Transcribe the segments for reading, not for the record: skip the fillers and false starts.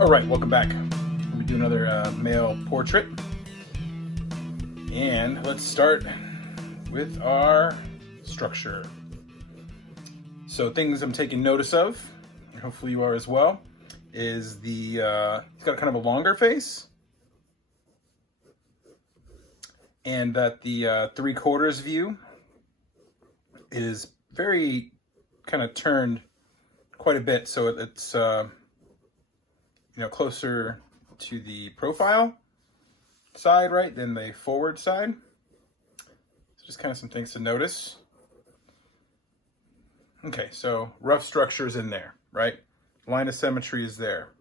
All right, welcome back. We do another male portrait, and let's start with our structure. So things I'm taking notice of, and hopefully you are as well, is he's got kind of a longer face, and that the 3/4 view is very kind of turned quite a bit, so it's closer to the profile side, right, than the forward side. So just kind of some things to notice. Okay, so rough structure is in there, right? Line of symmetry is there.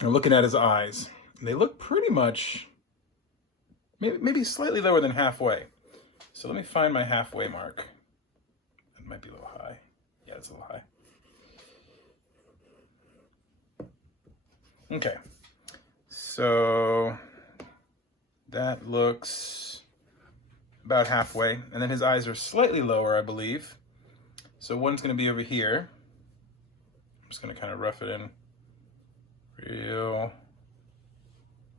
And looking at his eyes, they look pretty much, maybe slightly lower than halfway. So let me find my halfway mark. That might be a little high. Yeah, it's a little high. Okay, so that looks about halfway, and then his eyes are slightly lower, I believe. So one's going to be over here. I'm just going to kind of rough it in real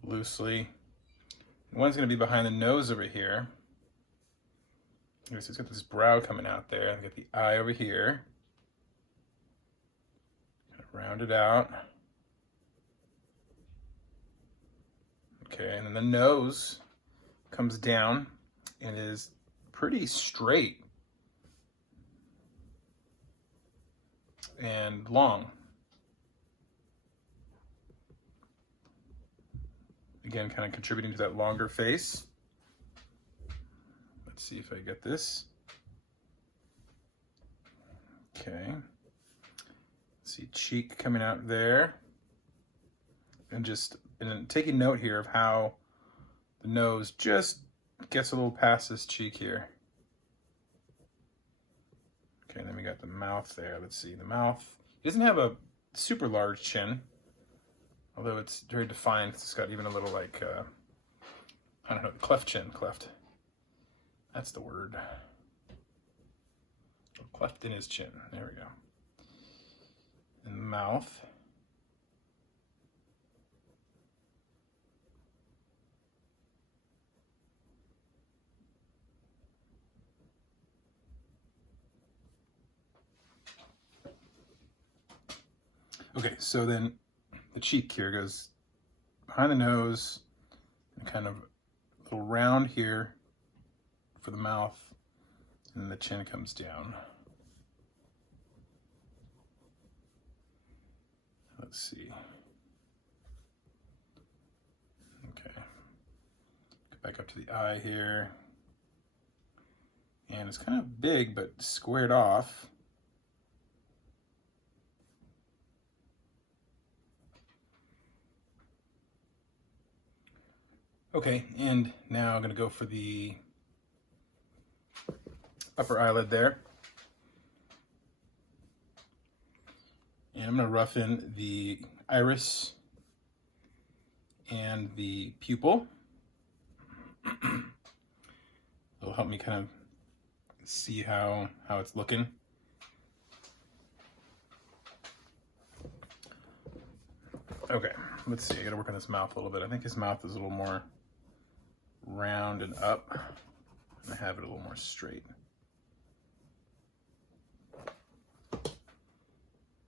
loosely. And one's going to be behind the nose over here. So he's got this brow coming out there. I've got the eye over here. Kind of round it out. Okay, and then the nose comes down and is pretty straight and long. Again, kind of contributing to that longer face. Let's see if I get this. Okay. See cheek coming out there. And then taking note here of how the nose just gets a little past this cheek here. Okay, and then we got the mouth there. Let's see, the mouth. He doesn't have a super large chin, although it's very defined. It's got even a little like, I don't know, cleft chin, cleft. That's the word. Cleft in his chin, there we go. And the mouth. Okay, so then the cheek here goes behind the nose, and kind of a little round here for the mouth, and then the chin comes down. Let's see. Okay. Go back up to the eye here. And it's kind of big, but squared off. Okay, and now I'm gonna go for the upper eyelid there. And I'm gonna rough in the iris and the pupil. It'll help me kind of see how it's looking. Okay, let's see, I gotta work on his mouth a little bit. I think his mouth is a little more round and up, and I have it a little more straight.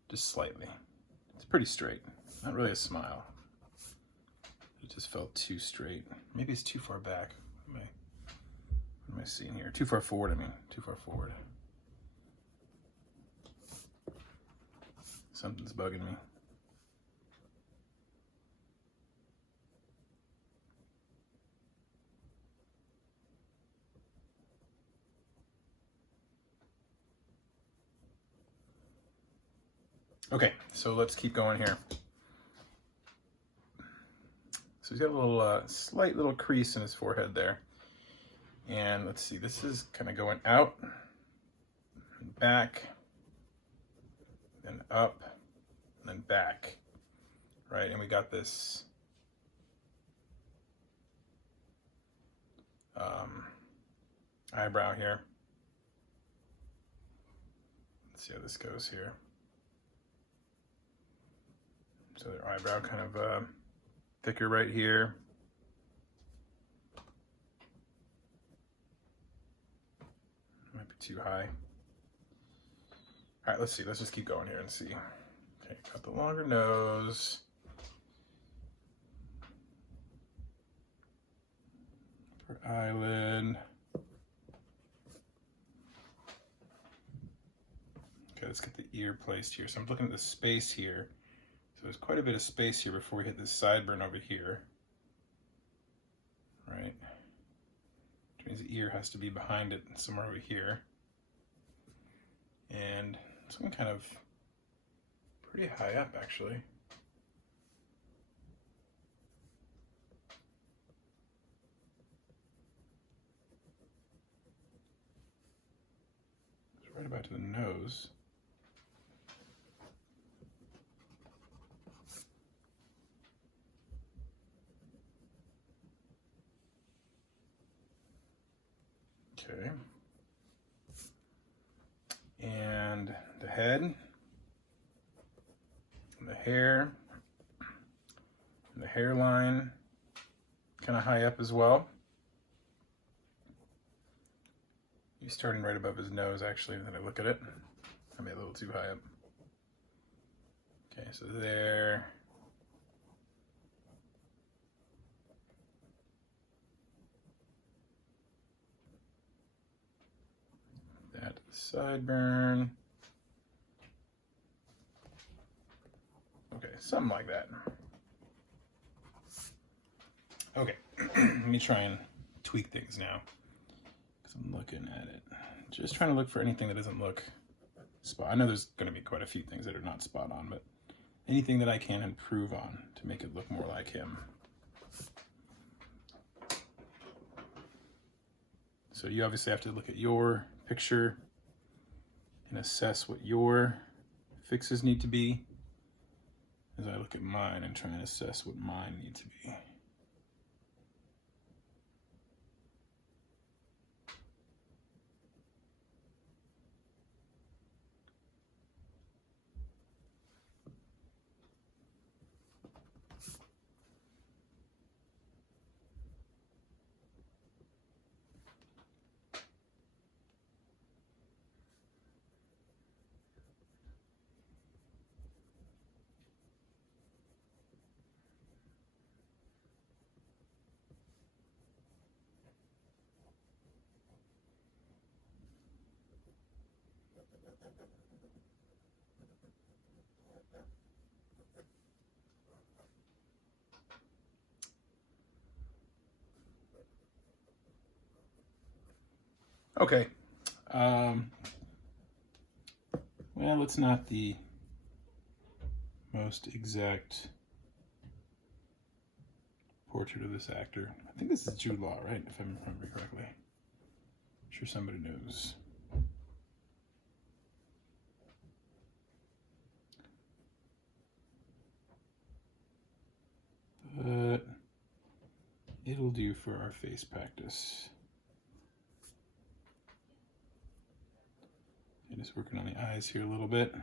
Just slightly. It's pretty straight. Not really a smile. It just felt too straight. Maybe it's too far back. What am I seeing here? Too far forward, I mean. Too far forward. Something's bugging me. Okay, so let's keep going here. So he's got a little, slight little crease in his forehead there. And let's see, this is kind of going out, back, then up, and then back, right? And we got this eyebrow here. Let's see how this goes here. So their eyebrow kind of thicker right here. Might be too high. All right, let's see. Let's just keep going here and see. Okay, got the longer nose. Upper eyelid. Okay, let's get the ear placed here. So I'm looking at the space here. So there's quite a bit of space here before we hit this sideburn over here. Right? Which means the ear has to be behind it somewhere over here. And something kind of pretty high up, actually. It's right about to the nose. Okay. And the head, and the hair, and the hairline, kind of high up as well. He's starting right above his nose, actually, when I look at it. I made it a little too high up. Okay, so there. That sideburn. Okay, something like that. Okay, let me try and tweak things now, because I'm looking at it. Just trying to look for anything that doesn't look spot. I know there's going to be quite a few things that are not spot on, but anything that I can improve on to make it look more like him. So you obviously have to look at your picture and assess what your fixes need to be, as I look at mine and try and assess what mine need to be. Okay. Well, it's not the most exact portrait of this actor. I think this is Jude Law, right? If I remember correctly. I'm sure somebody knows. But it'll do for our face practice. And just working on the eyes here a little bit.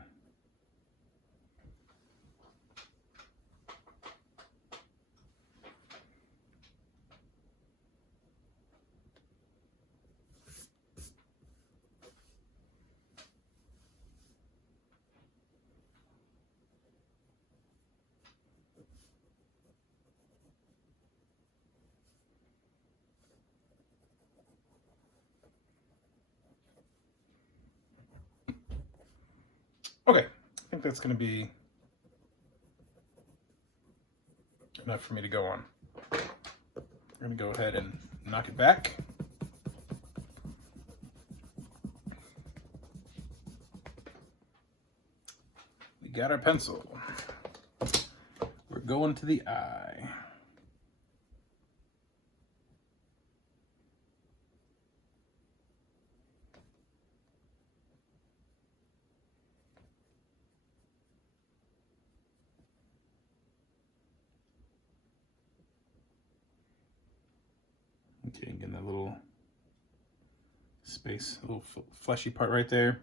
Okay, I think that's going to be enough for me to go on. I'm going to go ahead and knock it back. We got our pencil. We're going to the eye. Okay, getting that little space, a little fleshy part right there.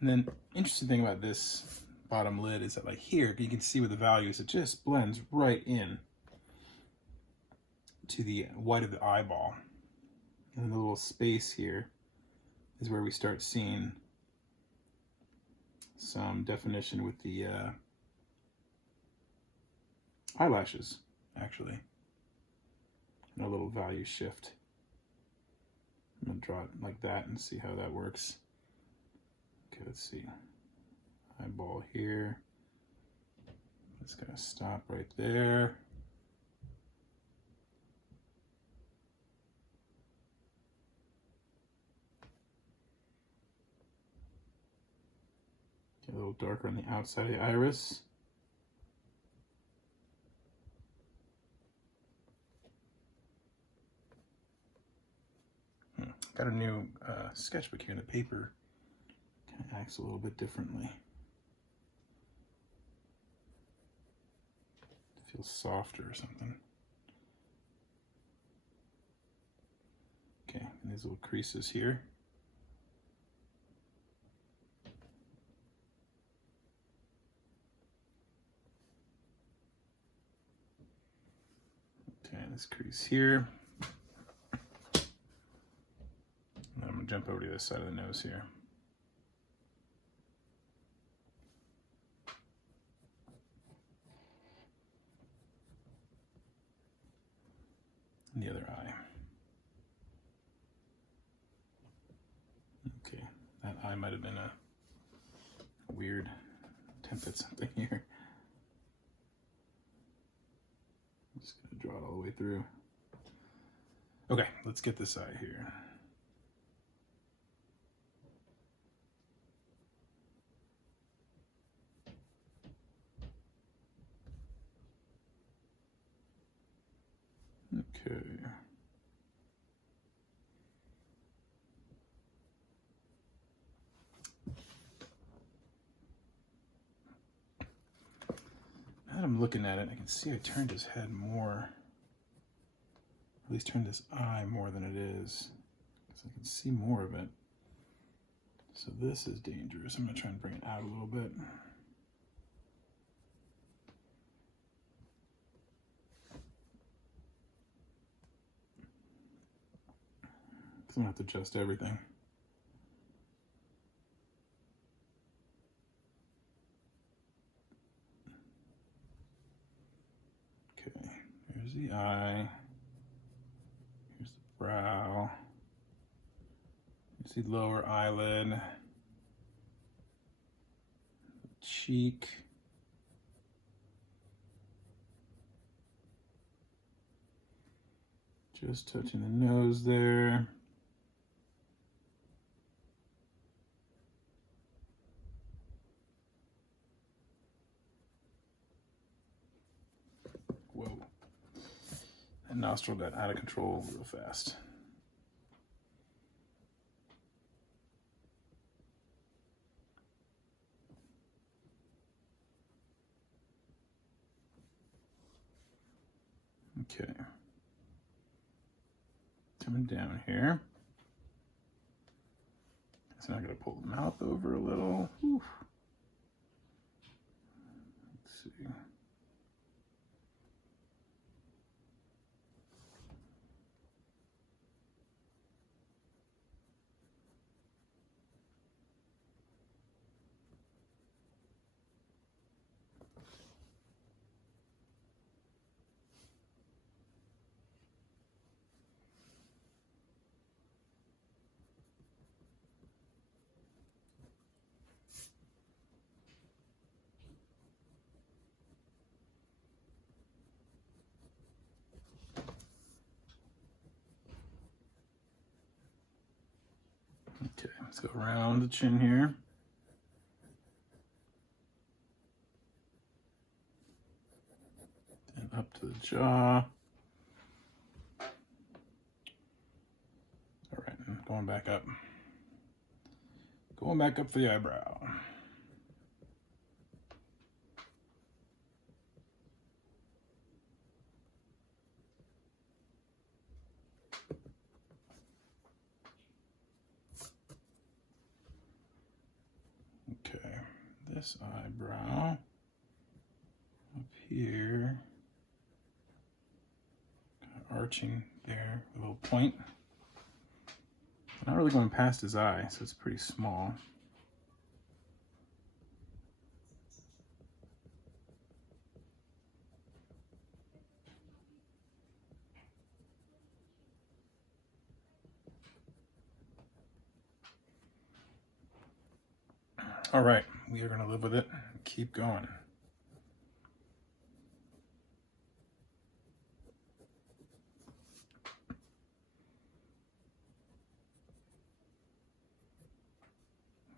And then interesting thing about this bottom lid is that like here, you can see with the values, it just blends right in to the white of the eyeball. And the little space here is where we start seeing some definition with the eyelashes, actually. And a little value shift. I'm gonna draw it like that and see how that works. Okay, let's see. Eyeball here. It's gonna stop right there. Get a little darker on the outside of the iris. Got a new sketchbook here, and the paper kind of acts a little bit differently. It feels softer or something. Okay, and these little creases here. Okay, this crease here. And I'm gonna jump over to this side of the nose here. And the other eye. Okay, that eye might have been a weird attempt at something here. I'm just gonna draw it all the way through. Okay, let's get this eye here. Okay. Now that I'm looking at it, I can see I turned his head more, at least turned this eye more than it is, because I can see more of it. So this is dangerous. I'm gonna try and bring it out a little bit. I'm gonna have to adjust everything. Okay, here's the eye. Here's the brow. Here's the lower eyelid. Cheek. Just touching the nose there. Whoa. That nostril got out of control real fast. Okay. Coming down here. So now I'm going to pull the mouth over a little. Whew. Let's see. Okay, let's go around the chin here. And up to the jaw. All right, and going back up. Going back up for the eyebrow. this eyebrow up here, kind of arching there, a little point. Not really going past his eye, so it's pretty small. All right, we are going to live with it and keep going.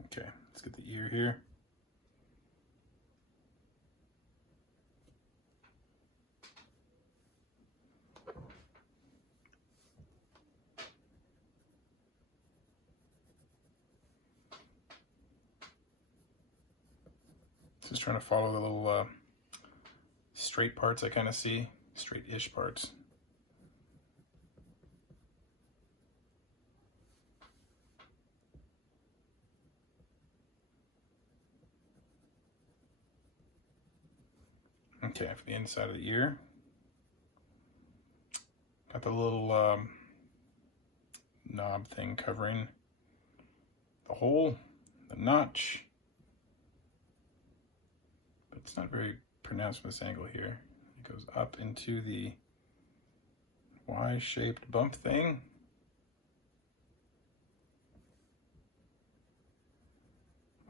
Okay, let's get the ear here. Just trying to follow the little straight parts I kind of see, straight-ish parts. Okay, for the inside of the ear, got the little knob thing covering the hole, the notch. It's not very pronounced from this angle here. It goes up into the Y-shaped bump thing.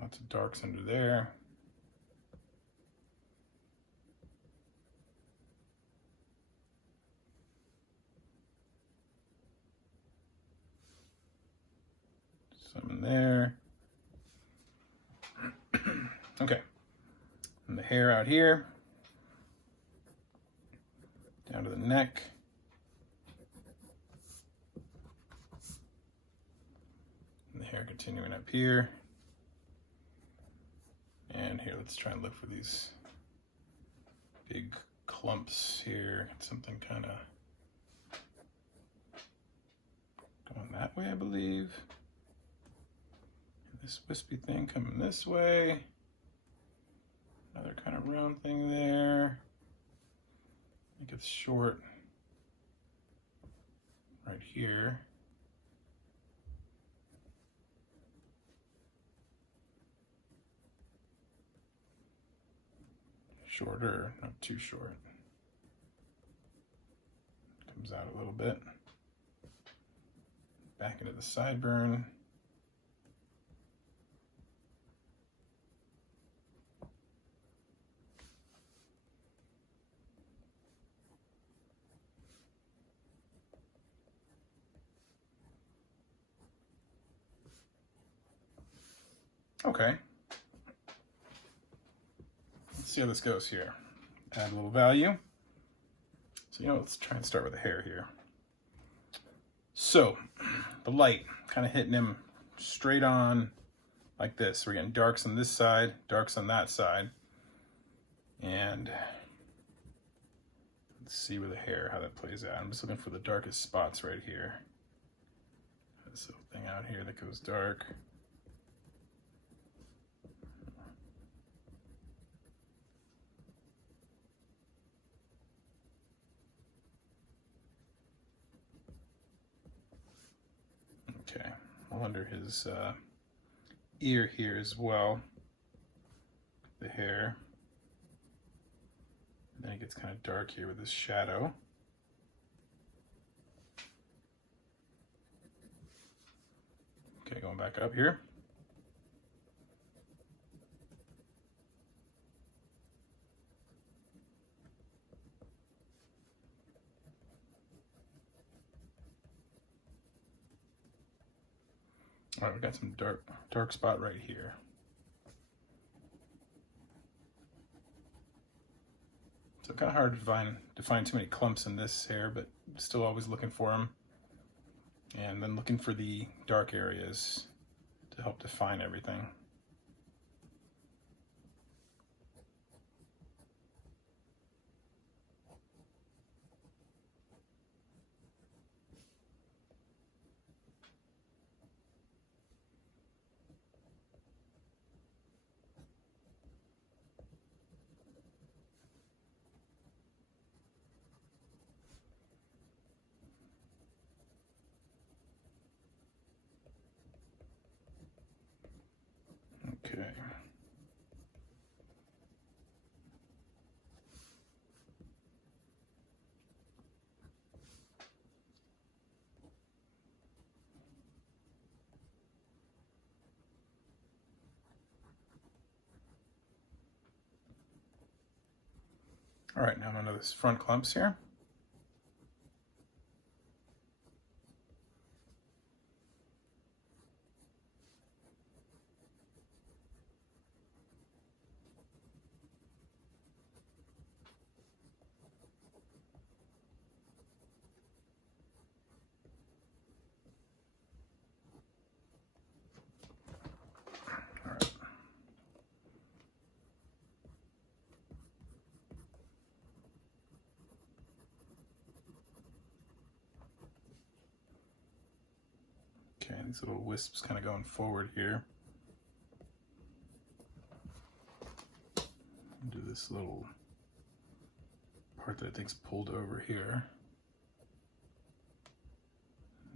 Lots of darks under there. Some in there. Okay. And the hair out here, down to the neck. And the hair continuing up here. And here, let's try and look for these big clumps here. Something kind of going that way, I believe. And this wispy thing coming this way. Another kind of round thing there. I think it's short right here. Shorter, not too short. Comes out a little bit. Back into the sideburn. Okay. Let's see how this goes here. Add a little value. So, let's try and start with the hair here. So, the light kind of hitting him straight on like this. We're getting darks on this side, darks on that side. And let's see with the hair how that plays out. I'm just looking for the darkest spots right here. This little thing out here that goes dark. Okay, I'll under his ear here as well, the hair. And then it gets kind of dark here with this shadow. Okay, going back up here. All right, we got some dark spot right here. So kind of hard to find too many clumps in this hair, but still always looking for them. And then looking for the dark areas to help define everything. Okay. All right, now I'm onto this front clumps here. All right. Okay, these little wisps kind of going forward here. Do this little part that I think's pulled over here.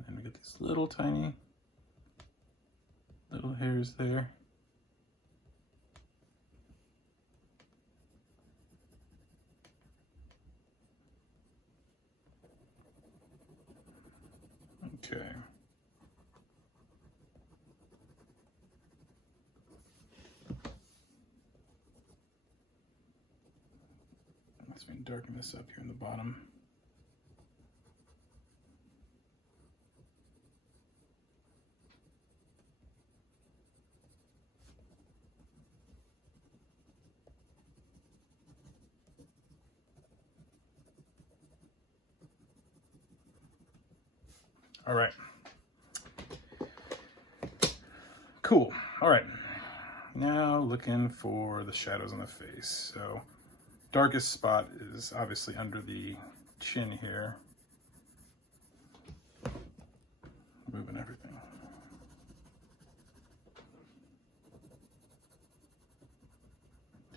And we get these little tiny little hairs there. Okay. Let's darken this up here in the bottom. All right. Cool. All right. Now looking for the shadows on the face. So darkest spot is obviously under the chin here. Moving everything.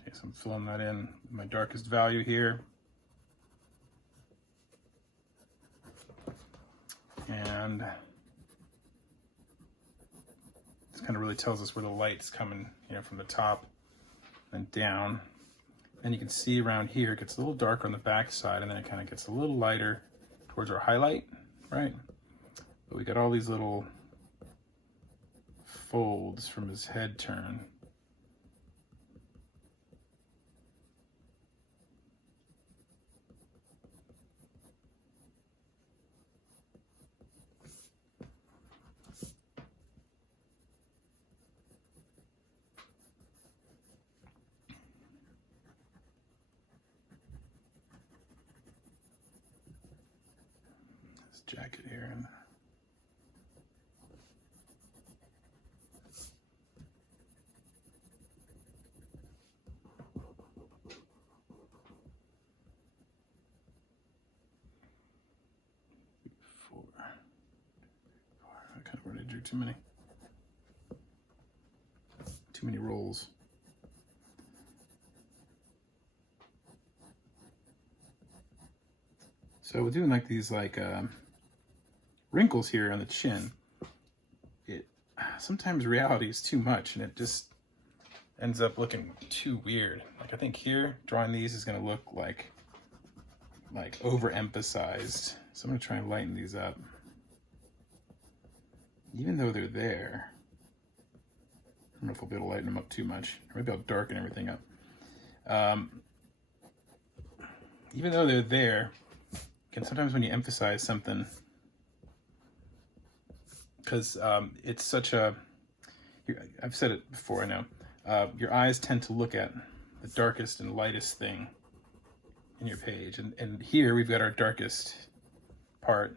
Okay, so I'm filling that in my darkest value here. And this kind of really tells us where the light's coming, from the top and down. And you can see around here, it gets a little darker on the back side, and then it kind of gets a little lighter towards our highlight, right? But we got all these little folds from his head turn. Jacket here and four. I kind of already drew too many rolls. So we're doing like these wrinkles here on the chin. Sometimes reality is too much and it just ends up looking too weird. Like I think here, drawing these is gonna look like overemphasized. So I'm gonna try and lighten these up. Even though they're there, I don't know if I'll be able to lighten them up too much. Or maybe I'll darken everything up. Even though they're there, sometimes when you emphasize something, because it's such a, I've said it before, I know, your eyes tend to look at the darkest and lightest thing in your page. And here we've got our darkest part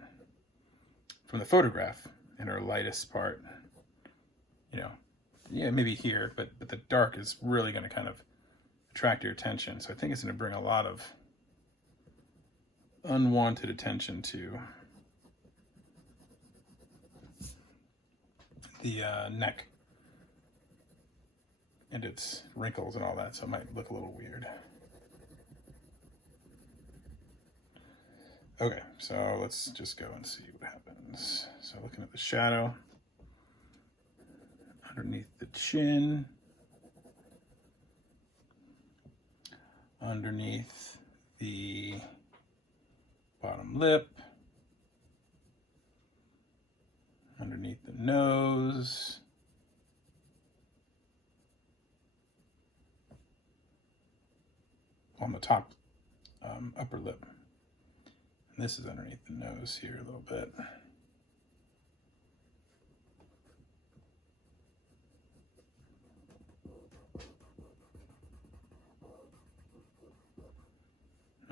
from the photograph and our lightest part, maybe here, but the dark is really going to kind of attract your attention. So I think it's going to bring a lot of unwanted attention to the neck and its wrinkles and all that, so it might look a little weird. Okay, so let's just go and see what happens. So looking at the shadow underneath the chin, underneath the bottom lip, underneath the nose, on the top upper lip. And this is underneath the nose here a little bit.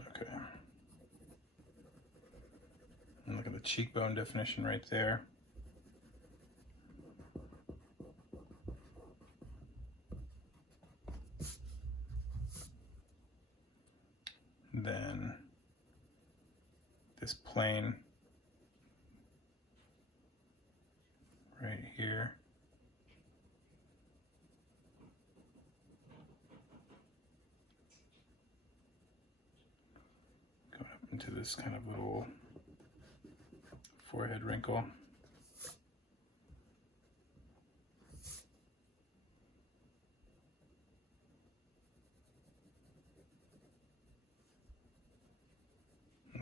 Okay. And look at the cheekbone definition right there. Then this plane right here. Going up into this kind of little forehead wrinkle.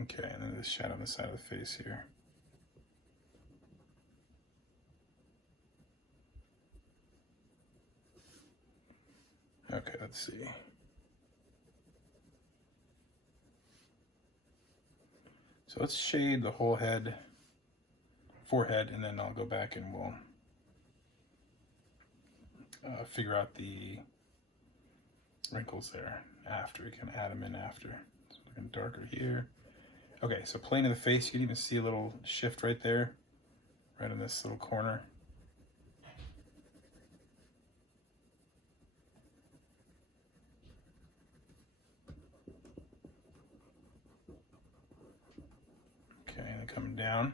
Okay, and then this shadow on the side of the face here. Okay, let's see. So let's shade the whole forehead, and then I'll go back and we'll figure out the wrinkles there after. We can add them in after. It's looking darker here. Okay, so plane of the face, you can even see a little shift right there, right in this little corner. Okay, and then coming down.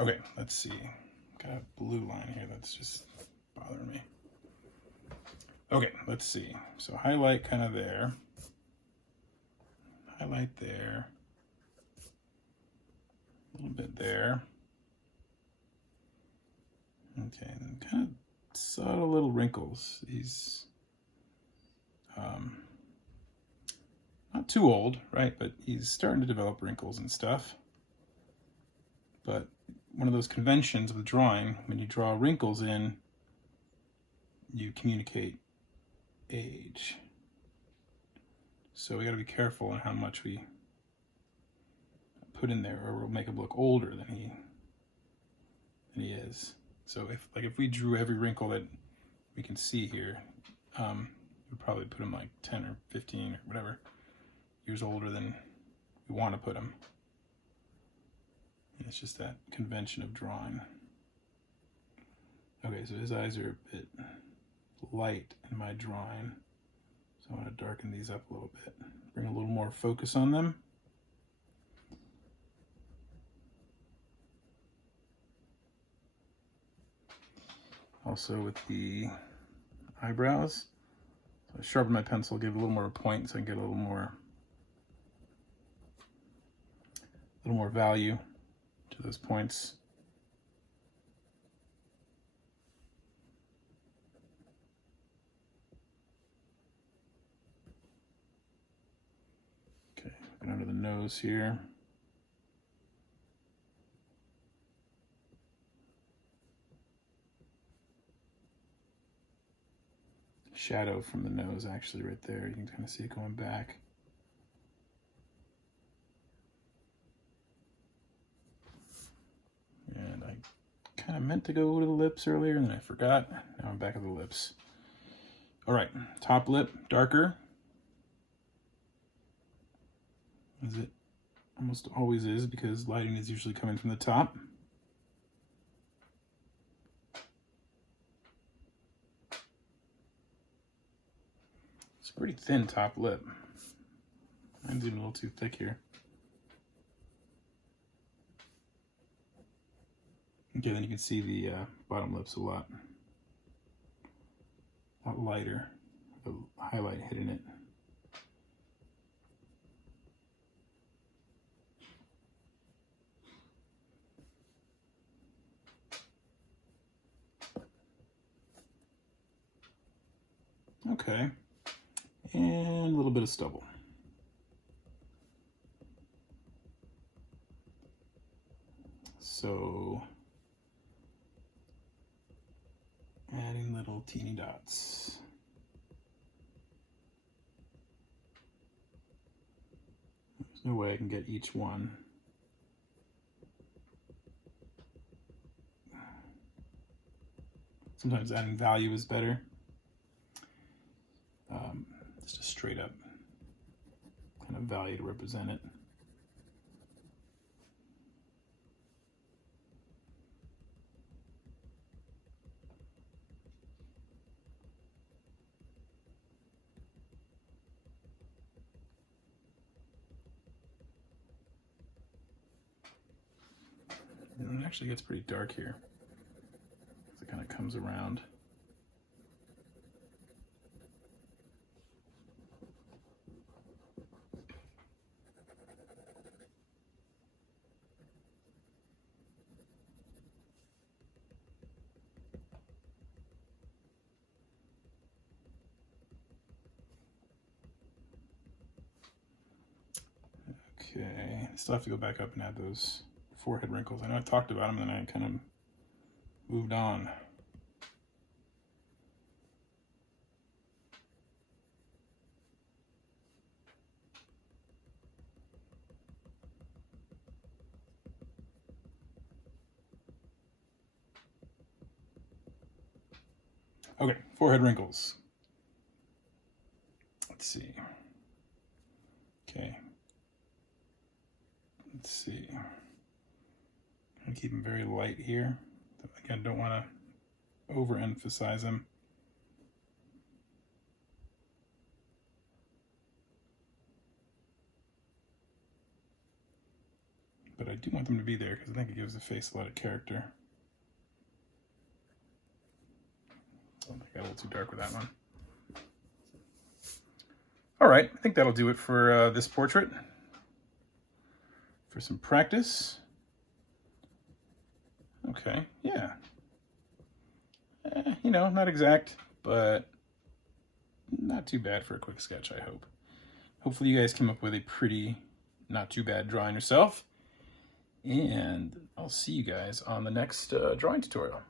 Okay, let's see. Got a blue line here that's just bothering me. Okay, let's see. So highlight kind of there. Highlight there. A little bit there. Okay, and then kind of subtle little wrinkles. These, not too old, right? But he's starting to develop wrinkles and stuff. But one of those conventions of drawing, when you draw wrinkles in, you communicate age. So we got to be careful on how much we put in there, or we'll make him look older than he is. So if we drew every wrinkle that we can see here, we'd probably put him like 10 or 15 or whatever years older than we want to put him. And it's just that convention of drawing. Okay, so his eyes are a bit light in my drawing. So I want to darken these up a little bit. Bring a little more focus on them. Also with the eyebrows. So I sharpen my pencil, give it a little more point so I can get a little more value to those points. Okay, looking under the nose here. Shadow from the nose actually right there. You can kind of see it going back. And I kind of meant to go to the lips earlier and then I forgot. Now I'm back at the lips. All right, top lip, darker. As it almost always is, because lighting is usually coming from the top. It's a pretty thin top lip. Mine's even a little too thick here. Okay, then you can see the bottom lips a lot. a lot lighter, with a highlight hitting it. Okay, and a little bit of stubble. So, adding little teeny dots. There's no way I can get each one. Sometimes adding value is better. Just a straight up kind of value to represent it. And it actually gets pretty dark here. It kind of comes around. Okay, still have to go back up and add those forehead wrinkles. I know I talked about them and then I kind of moved on. Okay, forehead wrinkles. Let's see. Okay. Let's see. I'm keep them very light here. Again, don't want to overemphasize them. But I do want them to be there because I think it gives the face a lot of character. I think I got a little too dark with that one. All right, I think that'll do it for this portrait. For some practice. Okay, yeah. You know, not exact, but not too bad for a quick sketch, I hope. Hopefully you guys came up with a pretty, not too bad drawing yourself. And I'll see you guys on the next drawing tutorial.